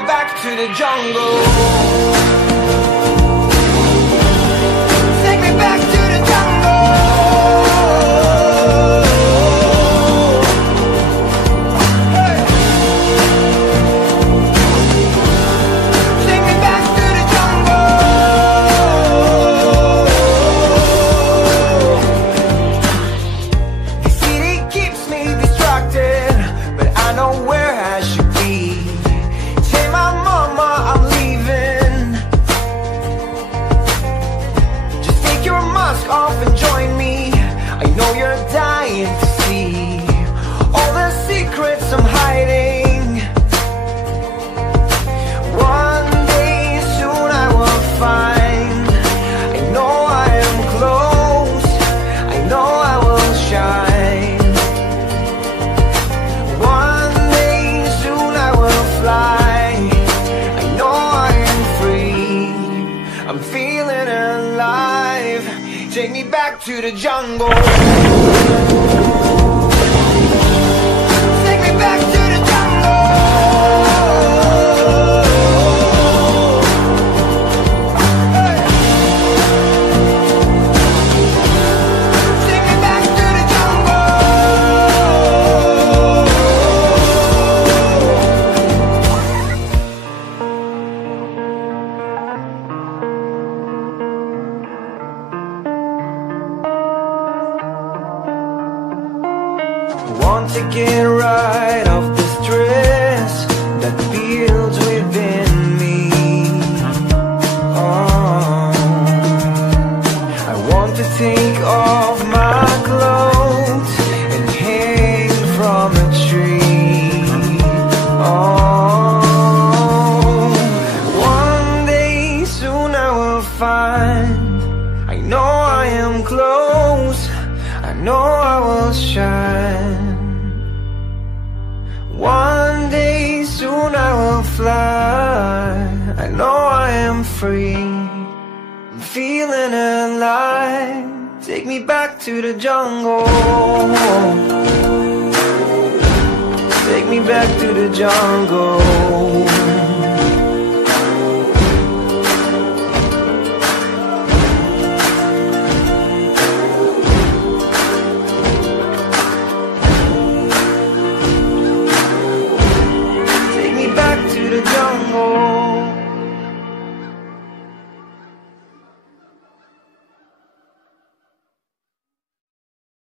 me back to the jungle. Take me back to the jungle. Hey. Take me back to the jungle. The city keeps me distracted, but I know where I should be. Tell my mama I'm leaving. Just take your mask off and join me. I know you're dying to see all the secrets I'm hiding. One day soon I will find. I know I am close. I know I will shine. One day soon I will fly. I know I am free. I'm feeling alive. Take me back to the jungle. Take me back to the jungle. Hey. Take me back to the jungle. Want to get right off the stress that builds within me. Oh, I want to take off my clothes and hang from a tree. Oh, one day soon I will find. I know I am close. I know I will shine. One day soon I will fly. I know I am free. I'm feeling alive. Take me back to the jungle. Take me back to the jungle.